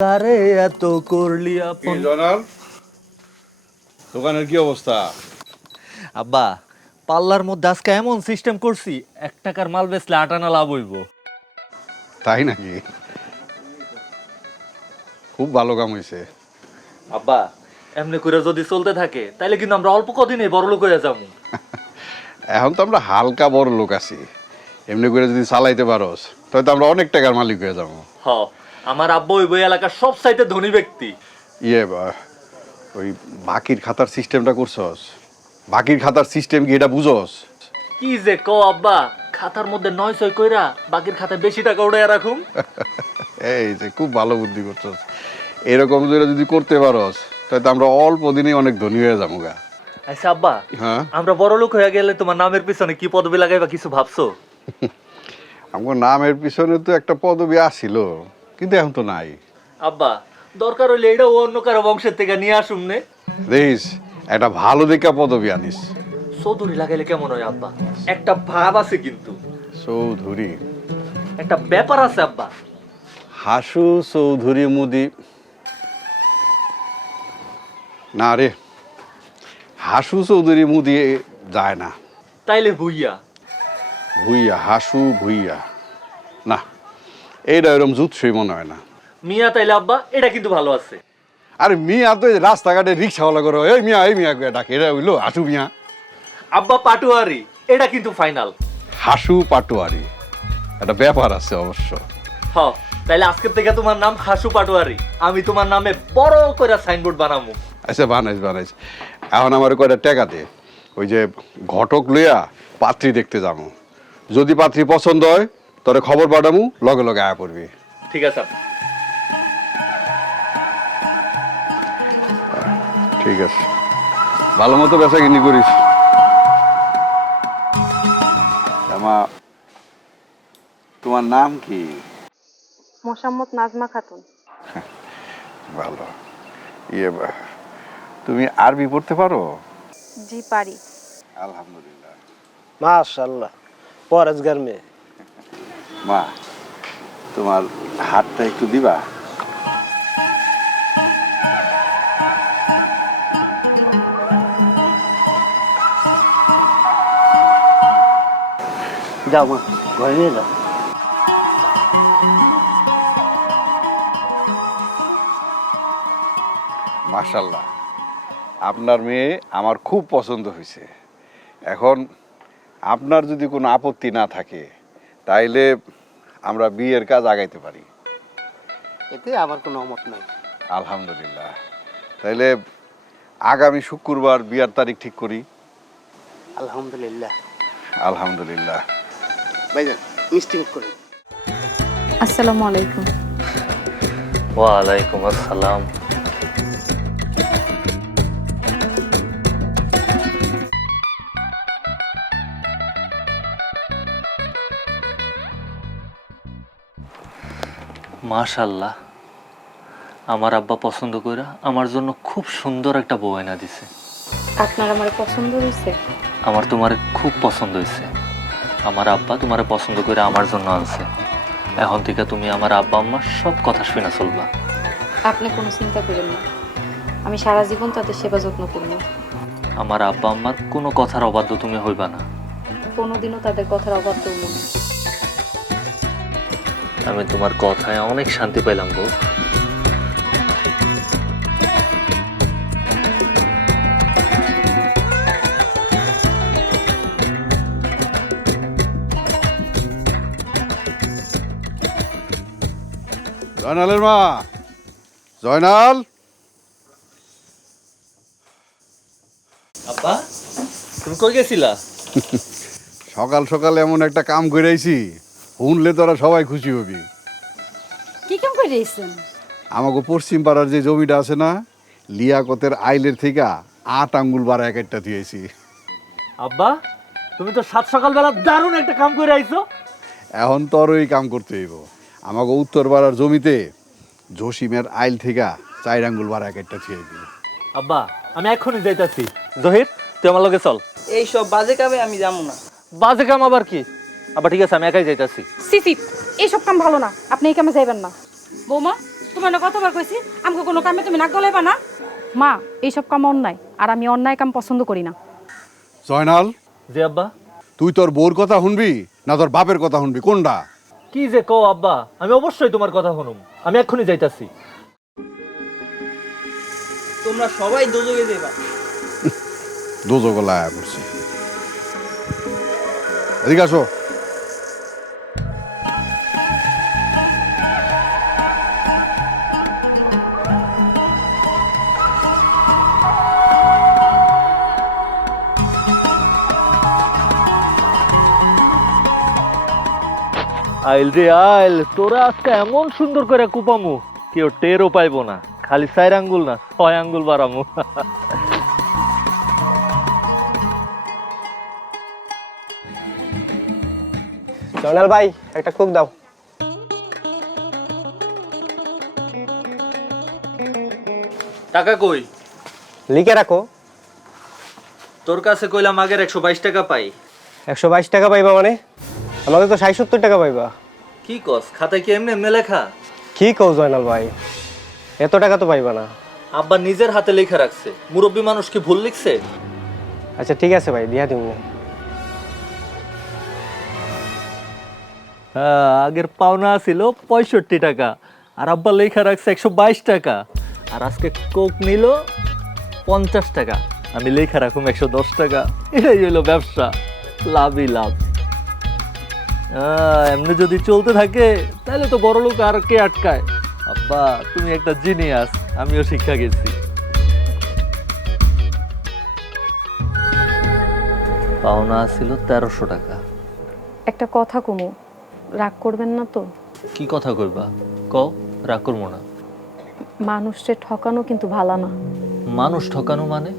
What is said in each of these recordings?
আরে এত করলি আপন জনাল, দোকানের কি অবস্থা? আব্বা, পাল্লার মধ্যে আজকে এমন সিস্টেম করছি 1 টাকার মাল বেচলে 8 আনা লাভ হইব। তাই নাকি? খুব ভালো কাম হয়েছে। আব্বা, এমনি করে যদি চলতে থাকে তাইলে কিন্তু আমরা অল্প কদিনে বড় লোক হয়ে যাবো। এখন তো আমরা হালকা বড় লোক আছি, এমনি করে যদি চালাইতে পারোস তাহলে তো আমরা অনেক টাকার মালিক হয়ে যাবো। হ, আমার আব্বা ওই বই এলাকার সব চাইতে ধনী ব্যক্তি। ওই বাকির খাতার সিস্টেমটা করছস? বাকির খাতার সিস্টেম কি এটা বুঝোস? কি যে কও আব্বা, খাতার মধ্যে 9 কইরা বাকির খাতায় বেশি টাকা উড়াইয়া রাখুম। এই যে খুব ভালো বুদ্ধি করছস। এরকম যদি করতে পারোস তাহলে তো আমরা অল্প দিনে অনেক ধনী হয়ে যাবো গা। আচ্ছা আব্বা, হ্যাঁ, আমরা বড় লোক হয়ে গেলে তোমার নামের পিছনে কি পদবি লাগাইবা কিছু ভাবছো? আমার নামের পিছনে তো একটা পদবি আসছিল, কিন্তু এখন তো নাই। আব্বা, দরকার হইলে এটা অন্য কারো বংশের থেকে নিয়ে আসুম নে। দেখিস একটা ভালো দেখা পদবি আনিস। চৌধুরী লাগাইলে কেমন হয় আব্বা? একটা ভাব আছে কিন্তু, চৌধুরী, একটা ব্যাপার আছে আব্বা। হাসু চৌধুরী মুদি, না রে, হাসু চৌধুরী মুদি যায় না। তাইলে ভুইয়া। ভুইয়া, হাসু ভুইয়া, না, এইটা এরকম জুৎসই মনে হয় না। মিয়া তাইলে আব্বা, এটা কিন্তু ভালো আছে। আরে মিয়া তো এই রাস্তাঘাটে রিক্সাওয়ালা করো, এই মিয়া ডাকে, এটা হইলো হাসু মিয়া। আব্বা পাটুয়ারি, এটা কিন্তু ফাইনাল। হাসু পাটোয়ারি, একটা ব্যাপার আছে অবশ্য। হ, তাইলে আজকের থেকে তোমার নাম হাসু পাটুয়ারি, আমি তোমার নামে বড় করে সাইনবোর্ড বানাবো। আচ্ছা, বানাইস। এখন আমার কয়টা টাকা দে, ওই যে ঘটক লইয়া পাত্রী দেখতে যাবো। যদি পাত্রী পছন্দ হয় তোরে খবর পাঠামু, লগে লগে আয়া পড়বি। ঠিক আছে আব্বা। ঠিক আছে, ভালো মতো বেচা কিনি করিস। আমা, তোমার নাম কি? মোসাম্মদ নাজমা খাতুন। ভালো। তুমি আরবি পড়তে পারো? জি পারি। আলহামদুলিল্লাহ। মাশাআল্লাহ, পরেজগার মেয়ে। মা, তোমার হাতটা একটু দিবা? যাও মা, ঘরে নিয়ে যাও। মাশাআল্লাহ, আপনার মেয়ে আমার খুব পছন্দ হয়েছে। এখন আপনার যদি কোনো আপত্তি না থাকে তাইলে আমরা বিয়ের কাজ আগাইতে পারি। এতে আমার কোনো অমত নাই। আলহামদুলিল্লাহ, তাইলে আগামী শুক্রবার বিয়ার তারিখ ঠিক করি। আলহামদুলিল্লাহ। আলহামদুলিল্লাহ। ভাইজান, মিষ্টি মুখ করেন। আসসালামু আলাইকুম। ওয়ালাইকুম আসসালাম। মাশাআল্লাহ, আমার আব্বা পছন্দ কইরা আমার জন্য খুব সুন্দর একটা বউ এনে দিছে। আপনার আমার পছন্দ হয়েছে? আমার তোমারে খুব পছন্দ হয়েছে। আমার আব্বা তোমারে পছন্দ করে আমার জন্য আনছে। এখন থেকে তুমি আমার আব্বা আম্মার সব কথা শুনে চলবা। আপনি কোনো চিন্তা করেন না, আমি সারা জীবন তাদের সেবা যত্ন করব। আমার আব্বা আম্মার কোনো কথার অবাধ্য তুমি হইবা না। কোনোদিনও তাদের কথার অবাধ্য হব না। আমি তোমার কথায় অনেক শান্তি পাইলাম গো। জয়নালের মা, জয়নাল। আব্বা, তুমি কই গেছিলা? সকাল সকাল এমন একটা কাম কইরাইছি, শুনলে তোরা সবাই খুশি হবি। কি কাম করে দিয়েছেন? আমাকে পশ্চিম পাড়ার যে জমিটা আছে না, লিয়াকতের আইলের থেকে 8 আঙ্গুল বাড়া এক একটা দিয়েছি। আব্বা, তুমি তো সাত সকালবেলা দারুণ একটা কাম করে আইছো। এখন তোর ওই কাম করতে হইব। আমাকে উত্তর পাড়ার জমিতে জসিমের আইল থেকে 4 আঙ্গুল বাড়া এক একটা দিয়ে দিবি। আব্বা, আমি এখনই যাইতাছি। জহির, তুই আমার লগে চল। এই সব বাজে কামে আমি যাবো না। বাজে কাম আবার কি? আবার ঠিক আছে, আমি একাই যাইতাছি। সিসি, এইসব কাম ভালো না, আপনি এই কামে যাইবেন না। বৌমা, তোমার না কতবার কইছি আমাকে কোনো কামে তুমি নাক গলাইবা না। মা এইসব কাম অন্যায়, আর আমি অন্যায় কাম পছন্দ করি না। জয়নাল, যে আব্বা তুই তোর বউর কথা শুনবি না তোর বাপের কথা শুনবি, কোনটা? কি যে কও আব্বা, আমি অবশ্যই তোমার কথা শুনুম, আমি এক্ষুনি যাইতাছি। তোমরা সবাই দোজগে যাইবা। দোজগলা আয়া পড়ছে। এদিকে আসো। আইল রে আইল, তোরা আজকে এমন সুন্দর করে কুপামু কেউ টেরও পাইবো না। খালি 4 আঙ্গুল না 6 আঙ্গুল বাড়ামু। জয়নাল ভাই একটা কোক দাও। টাকা কই? লিখে রাখো। তোর কাছে কইলাম আগের 122 টাকা পাই। 122 টাকা পাইবা মানে? আমাকে তো 60-70 টাকা পাইবা। কি কস, খাতায় কি এমনি এমনি লেখা? কি কও জয়নাল ভাই, এত টাকা তো পাইবা না। আব্বা নিজের হাতে লেখা রাখছে, মুরব্বী মানুষ কি ভুল লিখছে? আচ্ছা ঠিক আছে ভাই, দিয়া দিমু। হ্যাঁ, আগের পাওনা ছিল 65 টাকা, আর আব্বা লেখা রাখছে 122 টাকা। আর আজকে কোক নিল 50 টাকা, আমি লেখা রাখুম 110 টাকা। এটাই হলো ব্যবসা, লাভই লাভ। এমনি যদি চলতে থাকে তাহলে তো বড় লোক আর কে আটকায়। আব্বা তুমি একটা জিনিয়াস, আমিও শিক্ষা গেছি। পাওনা ছিল 1300 টাকা। একটা কথা কমু, রাগ করবেন না তো? কি কথা কইবা কও, রাগ করবো না। মানুষকে ঠকানো কিন্তু ভালো না। মানুষ ঠকানো মানে?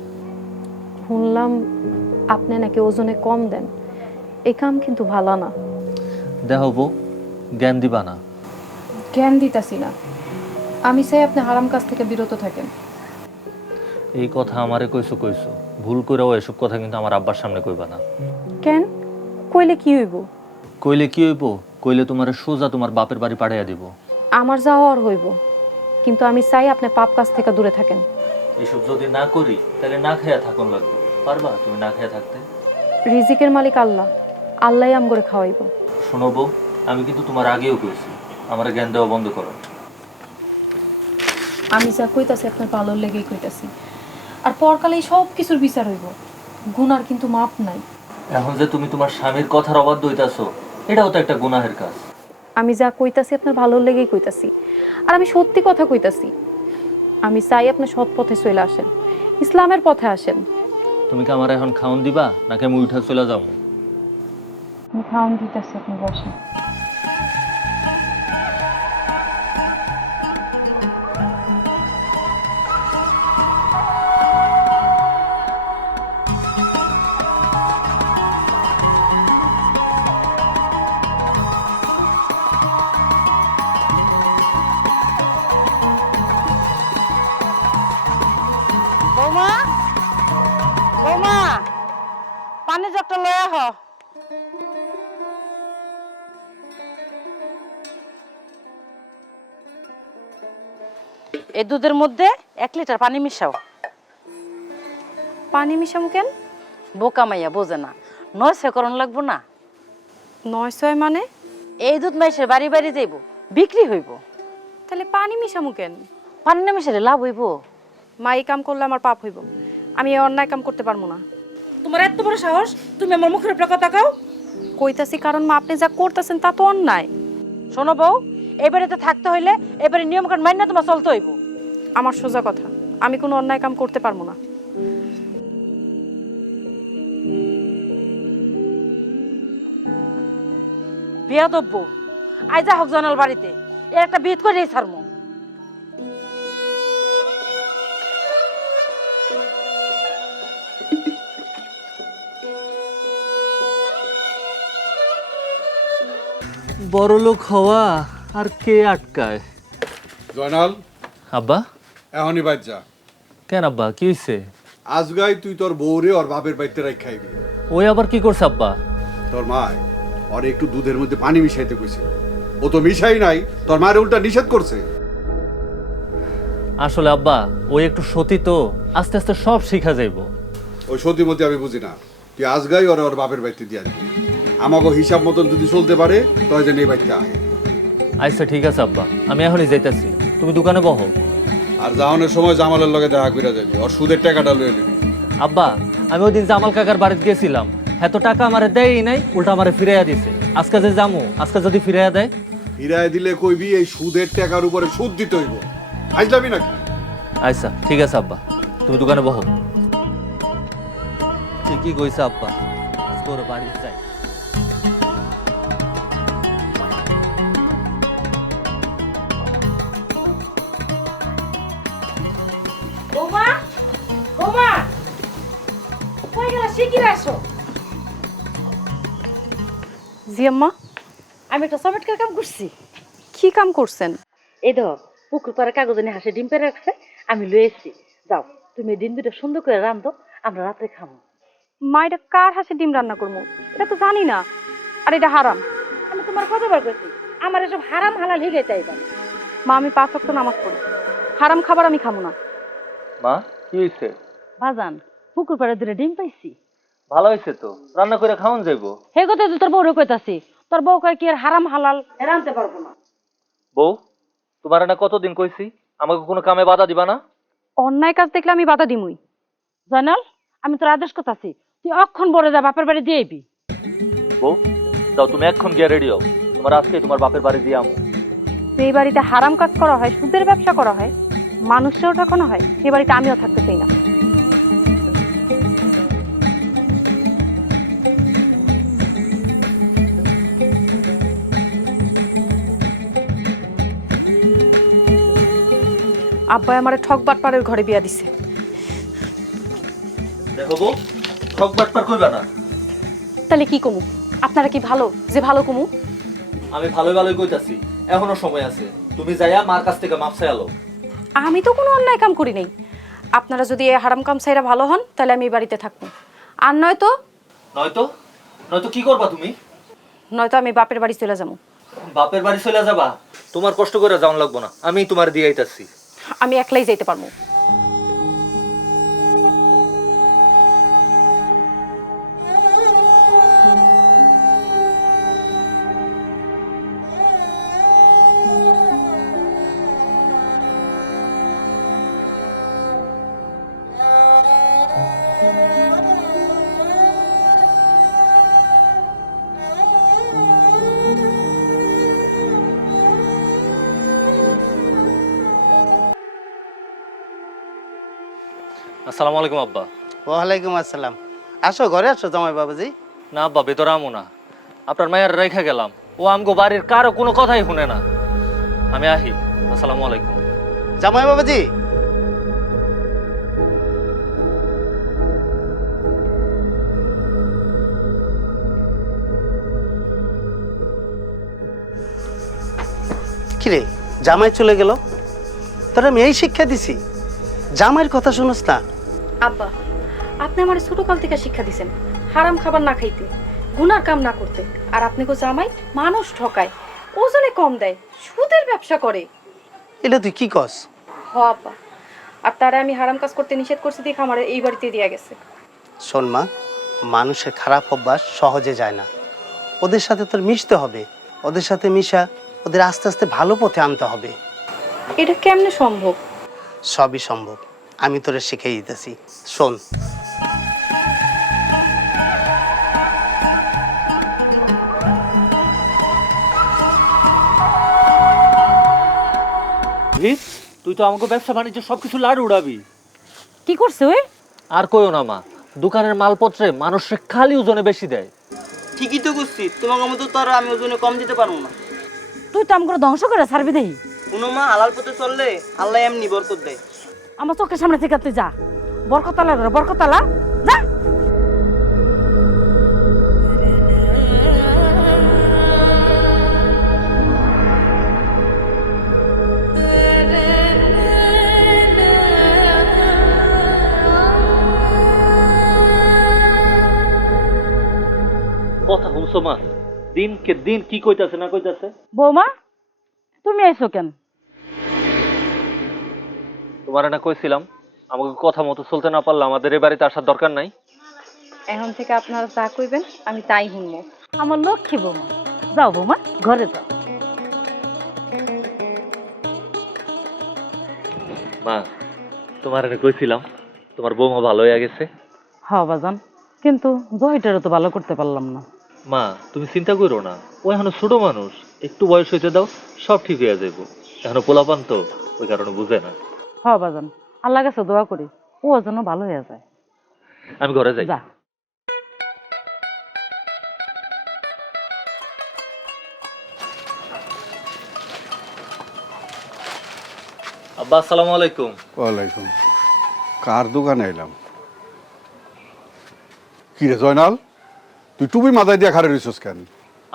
শুনলাম আপনি নাকি ওজনে কম দেন, এই কাম কিন্তু ভালো না। দেখো বউ, জ্ঞান দিবা না। জ্ঞান দিতাছি না, আমি চাই আপনি হারাম কাজ থেকে বিরত থাকেন। এই কথা আমারে কইছো, ভুল করেও এসব কথা কিন্তু আমার আব্বার সামনে কইবা না। কেন? কইলে কি হইব? কইলে কি হইব? কইলে তোমারে সোজা তোমার বাপের বাড়ি পাঠাইয়া দিব। আমার যাওয়ার হইব, কিন্তু আমি চাই আপনি পাপ কাজ থেকে দূরে থাকেন। এসব যদি না করি তাহলে না খাইয়া থাকুন লাগবে। পারবা তুমি না খাইয়া থাকতে? রিজিকের মালিক আল্লাহ, আল্লাহই আম করে খাওয়াইব। শোনো বউ, আমি কিন্তু তোমার আগেও কইছি আমার জ্ঞান দেওয়া বন্ধ করো। আমি যা কইতাছি আপনার ভালোর লেগেই কইতাছি, আর পরকালে সব কিছুর বিচার হইব, গুনার কিন্তু মাপ নাই। এখন যে তুমি তোমার স্বামীর কথার অবাধ্য হইতাছো, এটাও তো একটা গুনাহের কাজ। আমি যা কইতাছি আপনার ভালোর লেগেই কইতাছি, আর আমি সত্যি কথা কইতাছি। আমি চাই আপনি সৎ পথে চলে আসেন, ইসলামের পথে আসেন। তুমি কি আমার এখন খাওন দিবা নাকি আমি উঠা চলে যাবো? আমি খাওয়ান দিতেছি, আপনি বসেন। বৌমা, বৌমা, পানি জগটা লয়ে আহ। এই দুধের মধ্যে 1 লিটার পানি মিশাও। পানি মিশামু কেন? বোকা মাইয়া বোঝে না, 900 করণ লাগবো না। 900 মানে? এই দুধ মাইসের বাড়ি বাড়ি যাইব, বিক্রি হইব। তাহলে পানি মিশামু কেন? পানি না মিশালে লাভ হইব। মা এই কাম করলে আমার পাপ হইব, আমি এই অন্যায় কাম করতে পারবো না। তোমার এত বড় সাহস, তুমি আমার মুখের উপরে কথা কও? কইতাছি কারণ মা আপনি যা করতেছেন তা তো অন্যায়। শোনো বউ, এই বাড়িতে থাকতে হইলে এবারে নিয়ম কানুন মাইনা তোমার চলতে হইব। আমার সোজা কথা, আমি কোনো অন্যায় কাম করতে পারবো না। বিয়াদব বউ, আইজা হক জানাল বাড়িতে এর একটা বিদ করে ছাড়মু। বড় লোক হওয়া আর কে আটকায়? জয়নাল, আব্বা এখনই বাইর যা। কেন আব্বা, কি হইছে? আজগাই তুই তোর বউরে ওর বাপের বাড়িতে রাখ খাইবি। ওই আবার কি করছে আব্বা? তোর মা ওর একটু দুধের মধ্যে পানি মিশাইতে কইছিল, ও তো মিশাই নাই, তোর মায়ের উল্টা নিষেধ করছে। আসলে আব্বা ওই একটু সতী তো, আস্তে আস্তে সব শিখা যাইব। ওই সতীমতি আমি বুঝি না, তুই আজগাই ওর বাপের বাড়িতে দিয়ে দিবি। আমাকে হিসাব মতন যদি চলতে পারে তাই যেন এই বাড়িতে আহে। আচ্ছা ঠিক আছে আব্বা, আমি এখনই যাইতাছি, তুমি দোকানে বহো। আর যাওয়ানোর সময় জামালের লগে দেখা করে যাবি, ওর সুদের টাকাটা লয়ে নিবি। আব্বা আমি ওই দিন জামাল কাকার বাড়িতে গেছিলাম, এত টাকা আমারে দেয়ই নাই, উল্টা আমারে ফিরাইয়া দিছে। আজকে যে যামু, আজকে যদি ফিরাইয়া দেয়? ফিরায় দিলে কইবি এই সুদের টাকার উপরে সুদ দিতে হইব। আইজলামি নাকি? আচ্ছা ঠিক আছে আব্বা, তুমি দোকানে বহো। ঠিকই কইছে আব্বা, আজকে ওর বাড়িতে যাই। বৌমা, বৌমা, কই গেলা? শিগগির আসো। জি আম্মা। আমি একটা চমৎকার কাম করছি। কি কাম করছেন? এই ধর, পুকুর পাড়ে কাগজে নিয়ে হাসে ডিম পেড়ে রাখছে, আমি লয়ে এসছি। যাও, তুমি ডিম দুটো সুন্দর করে রান্ধো, আমরা রাত্রে খাবো। মা, এটা কার হাসি ডিম রান্না করবো? এটা তো জানি না, আর এটা হারাম। আমি তোমার কতবার কইছি, আমার এসব হারাম হালাল হিলে চাইবা না। মা, আমি 5 ওয়াক্ত নামাজ পড়ি, হারাম খাবার আমি খাবো না। মা কি হইছে? বাজান, পুকুর পাড়ে দুটো ডিম পাইছি। ভালো হইছে তো, রান্না করে খাওয়ান যাইবো। হে কথা তো তোর বউরে কইতাছি, তোর বউ কয় কি আর হারাম হালাল রানতে পারবো না। বউ, তোমার না কতদিন কইছি আমাকে কোনো কামে বাধা দিবা না? অন্যায় কাজ দেখলে আমি বাধা দিমুই। জানাল, আমি তোর আদেশ করতাছি, তুই অক্ষণ বলে যা বাপের বাড়ি দিয়ে আইবি। বউ দাও, তুমি এখন গিয়ে রেডি হও, তোমার আজকে তোমার বাপের বাড়ি দিয়ে আমু। যে বাড়িতে হারাম কাজ করা হয়, সুদের ব্যবসা করা হয়, মানুষকেও ঠকানো হয়, সে বাড়িতে আমিও থাকতে চাই না। আব্বাই আমারে ঠক বাটপাড়ের ঘরে বিয়া দিছে। দেখো বউ, ঠক বাটপার কইবা না। তাহলে কি কমু? আপনারা কি ভালো যে ভালো কমু? আমি ভালোই ভালোই কইতাছি, এখনো সময় আছে, তুমি যাইয়া মার কাছ থেকে মাপ চাইলো। আমি তো কোনো অন্যায় কাম করি নাই। আপনারা যদি এই হারাম কাম চাইরা ভালো হন, তাহলে আমি এই বাড়িতে থাকবো। আর নয়তো নয়তো নয়তো কি করবা তুমি? নয়তো আমি বাপের বাড়ি চলে যাবো। বাপের বাড়ি চলে যাবা? তোমার কষ্ট করে যাওয়ান লাগবো না, আমি তোমার দিয়ে আইতাছি। আমি একলাই যাইতে পারবো। আসসালামু আলাইকুম আব্বা। ওয়ালাইকুম আসসালাম। আসো, ঘরে আসো জামাই বাবাজি। না আব্বা, ভেতরে আমু না, আপনার মায়ের রেখে গেলাম, ও আমগো বাড়ির কারো কোনো কথাই শুনে না। আমি আহি, আসসালামু আলাইকুম। জামাই বাবাজি, কিরে জামাই চলে গেল, তোর আমি এই শিক্ষা দিছি, জামাইয়ের কথা শুনোস না? আব্বা, আপনি আমার ছোটকাল থেকে শিক্ষা দিছেন হারাম খাবার না খাইতে, গুনার কাম না করতে। আর আপনি কো জামাই মানুষ ঠকায়, ওজনে কম দেয়, সুদের ব্যবসা করে। এটা তুই কি কস? হ আব্বা, আর তারা আমি হারাম কাজ করতে নিষেধ করছি দেখে আমার এই বাড়িতে দিয়া গেছে। শোন মা, মানুষের খারাপ অভ্যাস সহজে যায় না, ওদের সাথে তোর মিশতে হবে, ওদের সাথে মিশা ওদের আস্তে আস্তে ভালো পথে আনতে হবে। এটা কেমনে সম্ভব? সবই সম্ভব, আমি তোরে শিখিয়ে দিতেছি, শোন। তুই তো আমাকে ব্যবসা বাণিজ্য সবকিছু লাড়ু উড়াবি। কি করছে ওই? আর কইও না মা, দোকানের মালপত্রে মানুষের খালি ওজনে বেশি দেয়। ঠিকই তো করছি, তোমাকে মতো তো আর আমি ওজনে কম দিতে পারবো না। তুই তো আমাকে ধ্বংস করে ছাড়বি দেহি। কোনো মা হালাল পথে চললে আল্লাহ এমনি বরকত দেয়। আমার চোখের সামনে থেকে তুই যা, বরকতালা রে বরকতালা, যা। কথা শুনছো মা, দিনকে দিন কি কইতাছে না কইতাছে। বৌমা, তুমি আইছো কেন? তোমার না কইছিলাম আমাকে কথা মতো চলতে না পারলে আমাদের এ বাড়িতে আসার দরকার নাই। এখন থেকে আপনারা যা কইবেন আমি তাই শুনবো। আমার লক্ষ্মী বৌমা, যাও বৌমা ঘরে যাও। মা, তোমার না কইছিলাম তোমার বৌমা ভালো হয়ে গেছে। হ্যাঁ বাজান, কিন্তু জহিটারও তো ভালো করতে পারলাম না। মা তুমি চিন্তা করো না, ও এখনো ছোট মানুষ, একটু বয়স হইতে দাও, সব ঠিক হয়ে যাবো। এখনো পোলাপান তো, ওই কারণে বুঝে না। হ্যাঁ বাজান, আল্লাহ কাছে দোয়া করি ও যেন ভালো হয়ে যায়। আমি ঘরে যাই। যা। আব্বা আসসালামু আলাইকুম। ওয়ালাইকুম। কার দোকানে এলাম? কি রে জয়নাল, তুই টুপি মাথায় দিয়ে খাড়ে রইছস কেন?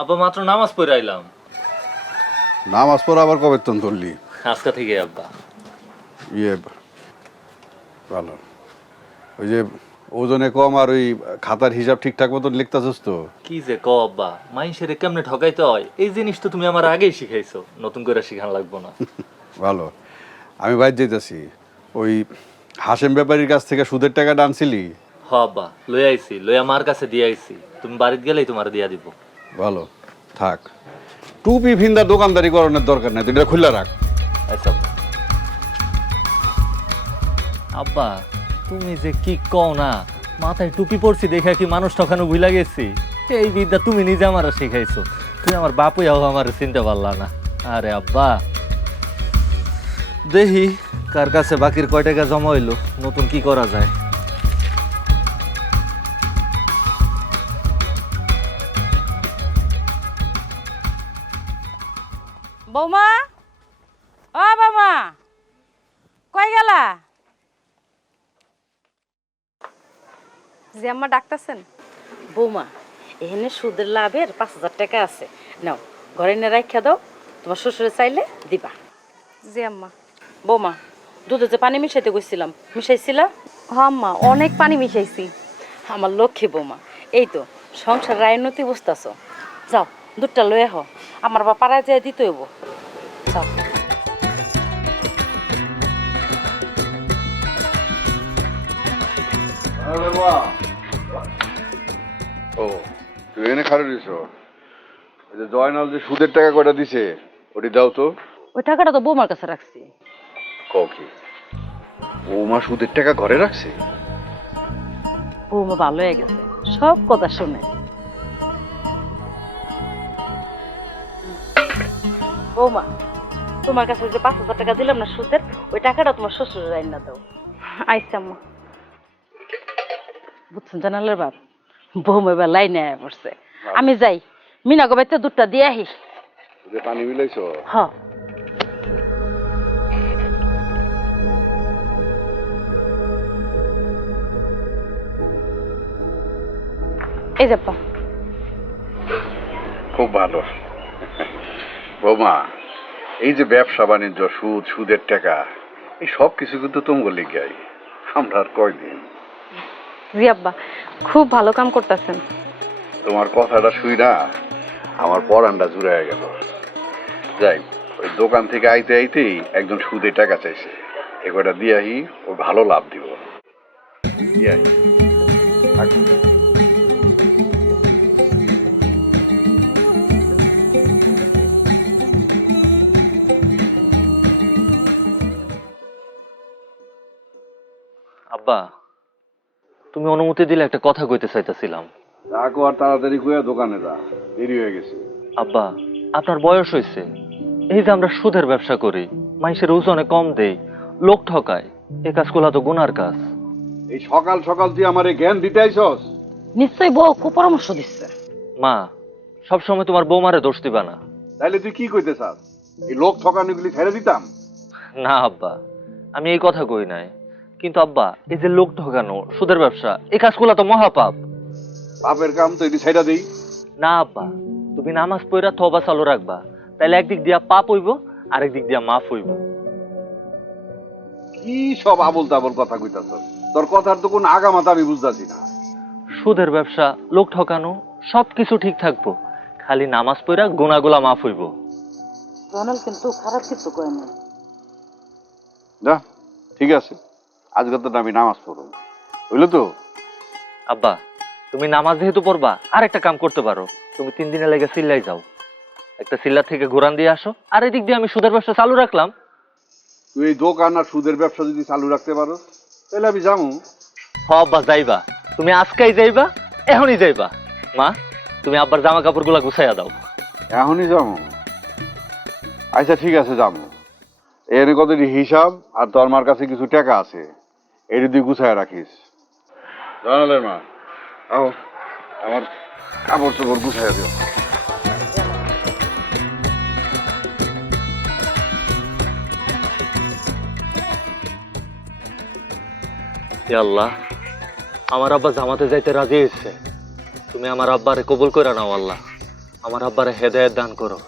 আব্বা মাত্র নামাজ পড়ে আইলাম। নামাজ পড়া আবার কবে তন ধরলি? আজকা থেকে আব্বা। ইয়ে ভালো। ওই যে ওজনে কম আর ওই খাতার হিসাব ঠিকঠাক মতন লিখতাছস তো? কি যে ক আব্বা, মাইনষের কেমনে ঠকাইতে হয় এই জিনিস তো তুমি আমার আগেই শিখাইছো, নতুন করে শিখান লাগবো না। ভালো। আমি বাইর যাইতাছি, ওই হাসেম ব্যাপারীর কাছ থেকে সুদের টাকা আনছিলি? হ আব্বা, লই আইছি, লই আমার কাছে দিয়ে আইছি, তুমি বাড়িতে গেলেই তোমার দিয়া দিব। ভালো থাক, টুপি ফিন্দা দোকানদারি করানোর দরকার নাই, তুই এটা খুলে রাখ। আচ্ছা আব্বা। আব্বা তুমি যে কি কও না, মাথায় টুপি পরছি দেখে কি মানুষ ঠকানো ভুলা গেছি? এই বিদ্যা তুমি নিজে আমার শিখাইছো, তুমি আমার বাপুই হও, আমার চিনতে পারলা না। আরে আব্বা দেখি কার কাছে বাকির কয় টাকা জমা হইলো, নতুন কি করা যায়। বৌমা, ও বৌমা, কই গেলা? যে আম্মা ডাকতেছেন? বৌমা, এখানে সুদের লাভের 5,000 টাকা আছে, নাও ঘরে এনে রাখা দাও, তোমার শ্বশুরে চাইলে দিবা। জি আম্মা। বৌমা, দুধে যে পানি মিশাইতে গেছিলাম, মিশাইছিলা? হ্যাঁ আম্মা, অনেক পানি মিশাইছি। আমার লক্ষ্মী বৌমা, এই তো সংসার রায়নতি বুঝতেছ। যাও দুধটা লয়ে আহ, আমার বা পাড়ায় যায় দিতে হইব। যাও। ও তুই এনে খাড়ে রইছ? ওই যে জয়নাল যে সুদের টাকা কয়টা দিছে ওটি দাও তো। ওই টাকাটা তো বৌমার কাছে রাখছি। কও কি, বৌমা সুদের টাকা ঘরে রাখছে? বৌমা ভালো হয়ে গেছে, সব কথা শুনে। বৌমা, তোমার কাছে যে 5,000 টাকা দিলাম না সুদের, ওই টাকাটা তোমার শ্বশুরের রান্না দাও। আইসা আম্মা। বুঝছেন জানালের বাপ, বৌমা এবার লাইনে আয়া পড়ছে। আমি যাই, মিনা গোবাইতে দুধটা দিয়ে আহি। যে পানি মিলাইছ? হ। এই যে আব্বা। খুব ভালো। বৌমা, এই যে ব্যবসা বাণিজ্য, সুদ, সুদের টাকা, এই সব কিছু কিন্তু তোমার লেগে, আমরা আর কয়দিন। জি আব্বা, খুব ভালো কাম করতেছেন। তোমার কথাটা শুই না আমার পরানটা জুড়ে গেল। যাই, ওই দোকান থেকে আইতে আইতেই একজন সুদে টাকা চাইছে, এগুলা দিয়াহি, ও ভালো লাভ দিব। দিয়াহি। আব্বা তুমি অনুমতি দিলে একটা কথা কইতে চাইতেছিলাম। রাখো আর তাড়াতাড়ি কইয়া দোকানে যা, দেরি হয়ে গেছে। আব্বা আপনার বয়স হয়েছে, এই যে আমরা সুদের ব্যবসা করি, মানুষের ওজনে কম দেই, লোক ঠকায়, এ কাজগুলো তো গুনার কাজ। এই সকাল সকাল তুই আমারে জ্ঞান দিতে আইছস? নিশ্চয়ই বউ খুব পরামর্শ দিচ্ছে। মা সবসময় তোমার বৌমারে দোষ দিবা না। তাইলে তুই কি কইতে চাস? এই লোক ঠকানিগুলি ছেড়ে দিতাম? না আব্বা, আমি এই কথা কই নাই, কিন্তু আব্বা এই যে লোক ঠকানো, সুদের ব্যবসা, এই কাজগুলো তো মহাপাপ। পাপের কাম তো এটি ছেড়ে দেই। না আব্বা, তুমি নামাজ পড়া তওবা চালু রাখবা, তাইলে একদিক দিয়া পাপ হইব, আরেক দিক দিয়া মাফ হইব। কি সব আবল তাবল কথা কইতাছস? তোর কথার তো কোন আগামাতা আমি বুঝতাছি না। সুদের ব্যবসা, লোক ঠকানো, সবকিছু ঠিক থাকবো, খালি নামাজ পড়া গুনাহগুলা মাফ হইব। জনাল কিন্তু খারাপ কিছু কয় না। না ঠিক ঠিক আছে, আজকে তো আমি নামাজ পড়ব, বুঝলো তো? আব্বা, তুমি নামাজ যেহেতু পড়বা আর একটা কাম করতে পারো। তুমি 3 দিনে লেগে সিল্লাই যাও, একটা সিল্লা থেকে ঘোরান দিয়ে আসো, আর এদিক দিয়ে আমি সুদের ব্যবসা চালু রাখলাম। তুই এই দোকান আর সুদের ব্যবসা যদি চালু রাখতে পারো তাহলে আমি যাবো। হ আব্বা, যাইবা, তুমি আজকেই যাইবা, এখনই যাইবা। মা, তুমি আব্বার জামা কাপড়গুলা গুছাইয়া দাও। এখনই যাবো? আচ্ছা ঠিক আছে, যাবো। এর কত হিসাব আর তোর মার কাছে কিছু টাকা আছে, এটি তুই গুছায় রাখিস। জানালের মা, আও আমার কাপড় চোপড় গুছাইয়া দিও। হে আল্লাহ, আমার আব্বা জামাতে যাইতে রাজি হয়েছে, তুমি আমার আব্বারে কবুল করে নাও। আল্লাহ, আমার আব্বারে হেদায়েত দান করো।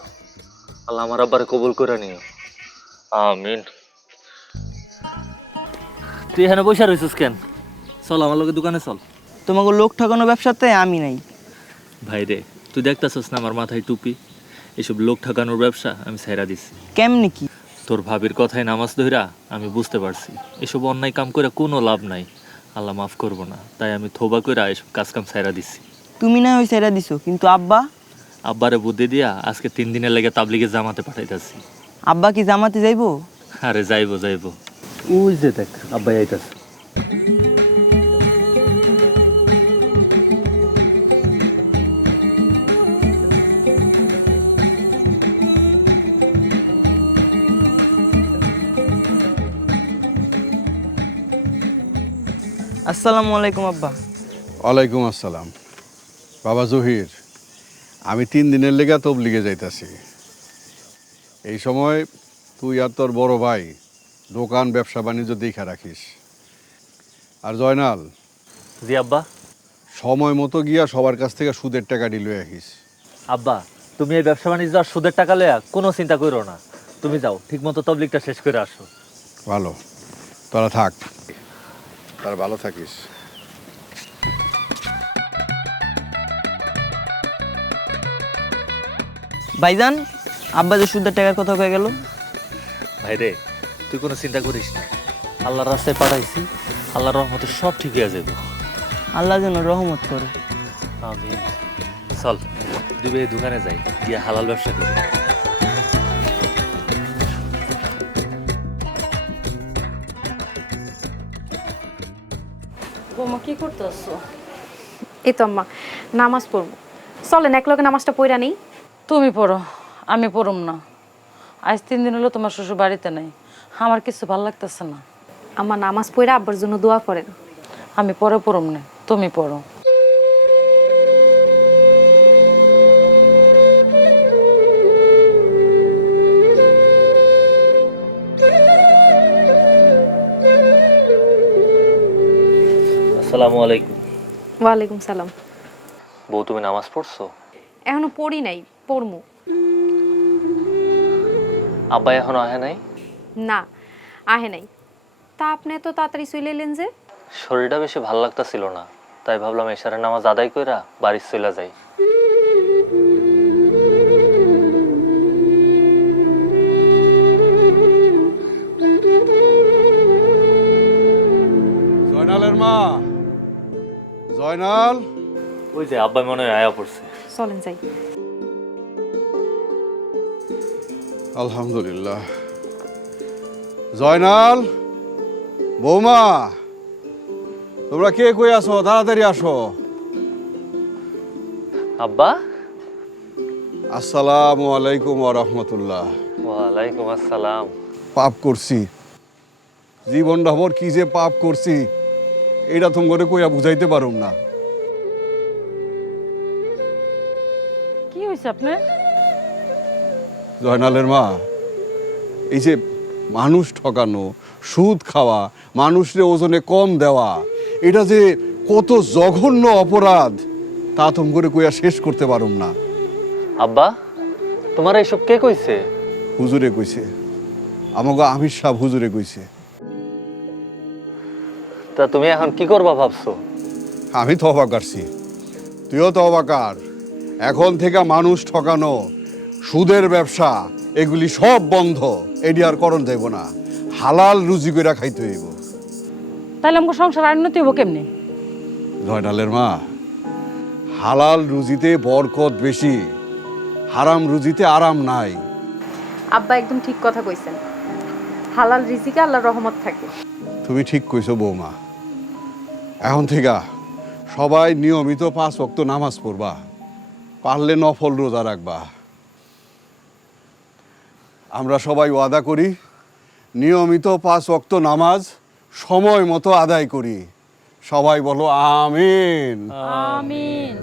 আল্লাহ, আমার আব্বারে কবুল করে নিও। আমিন। তুই এখানে বসে রয়েছিস কেন? চল আমার লোকের দোকানে চল। তোমাকে লোক ঠকানো ব্যবসাতে আমি নাই। ভাই রে, তুই দেখতেছিস না আমার মাথায় টুপি? এসব লোক ঠকানোর ব্যবসা আমি ছাইরা দিছি। কেমনি কি? তোর ভাবির কথায় নামাজ ধইরা আমি বুঝতে পারছি এসব অন্যায় কাম করে কোনো লাভ নাই, আল্লাহ মাফ করবো না, তাই আমি থোবা করে এসব কাজ কাম ছাইরা দিছি। তুমি না ওই সাইডা দিছো, কিন্তু আব্বা? আব্বারে বুদ্ধি দিয়া আজকে 3 দিনের লেগে তাবলিগে জামাতে পাঠাইতাছি। আব্বা কি জামাতে যাইবো? আরে যাইবো যাইবো, ওই যে দেখ আব্বা আইতাছে। আসসালামু আলাইকুম আব্বা। ওয়ালাইকুম আসসালাম। বাবা জহির, আমি 3 দিনের লেগে তবলিগে যাইতাছি। এই সময় তুই আর তোর বড় ভাই দোকান ব্যবসা বাণিজ্য দেখা রাখিস। আর জয়নাল, জি আব্বা। সময় মতো গিয়া সবার কাছ থেকে সুদের টাকা লয়ে আসিস। আব্বা, তুমি এই ব্যবসা বাণিজ্য আর সুদের টাকা লয়া কোনো চিন্তা করো না, তুমি যাও ঠিক মতো তবলিগটা শেষ করে আসো। ভালো, তোরা থাক, তারা ভালো থাকিস। ভাইজান, আব্বা যে সুদের টাকার কথা কয়ে গেল। ভাই রে, তুই কোনো চিন্তা করিস না, আল্লাহর রাস্তায় পাঠাইছি, আল্লাহর রহমতে সব ঠিক হয়ে যাবে। আল্লাহ যেন রহমত করে। আমিন। চল দুবে দোকানে যাই, গিয়ে হালাল ব্যবসা করি। বৌমা কি করতেছো? এই তো আম্মা, নামাজ পড়বো। চলেন একলগে নামাজটা পড়া নেই। তুমি পড়ো, আমি পড়ুম না। আজ 3 দিন হলো তোমার শ্বশুর বাড়িতে নাই, আমার কিছু ভালো লাগতেছে না। আমার নামাজ পড়া আব্বার জন্য দোয়া করেন। আমি পরে পড়ুম না, তুমি পড়ো। আসসালামু আলাইকুম। ওয়ালাইকুম সালাম। বউ, তুমি নামাজ পড়ছো? এখনো পড়ি নাই, পড়মু। আব্বা এখনো আহে নাই? না, আহে নাই। তা আপনি তো তাড়াতাড়ি চলে এলেন যে? শরীরটা বেশি ভালো লাগতাছিল না, তাই ভাবলাম এশারের নামাজ আদায় কইরা বাড়ি চলে যাই। জয়নালের মা, জয়নাল। ওই যে আব্বা মনে হয় আয়া পড়ছে। চলেন যাই। আলহামদুলিল্লাহ। জয়নাল, বৌমা, তোমরা কে কই আসো? তাড়াতাড়ি আসো। আব্বা। আসসালামু আলাইকুম ওয়া রাহমাতুল্লাহ। ওয়ালাইকুম আসসালাম। পাপ করছি, জীবনটা ভর কি যে পাপ করছি, এটা তোমাকে কইয়া বুঝাইতে পারুম না। কি হয়েছে আপনার? জয়নালের মা, এই যে মানুষ ঠকানো, সুদ খাওয়া, মানুষের ওজনে কম দেওয়া, এটা যে কত জঘন্য অপরাধ তা তোমাকে কইয়া শেষ করতে পারুম না। আব্বা, তোমার এইসব কে কইছে? হুজুরে কইছে, আমাকে আমির সাহেব হুজুরে কইছে। তা তুমি এখন কি করবা ভাবছো? আমি তওবা করছি, তুইও তওবা কর। এখন থেকে মানুষ ঠকানো, সুদের ব্যবসা, এগুলি সব বন্ধ। এডি আর করণ যাইব না। হালাল রুজি কইরা খাইতে হইব। তাহলে আমাকে সংসার আর উন্নতি হবো কেমনি? জয়নালের মা, হালাল রুজিতে বরকত বেশি, হারাম রুজিতে আরাম নাই। আব্বা একদম ঠিক কথা কইছেন, হালাল রিজিকে আল্লাহর রহমত থাকে। তুমি ঠিক কইছো বৌমা। এখন থেকে সবাই নিয়মিত 5 ওয়াক্ত নামাজ পড়বা, পারলে নফল রোজা রাখবা। আমরা সবাই ওয়াদা করি নিয়মিত 5 ওয়াক্ত নামাজ সময় মতো আদায় করি। সবাই বলো আমিন। আমিন।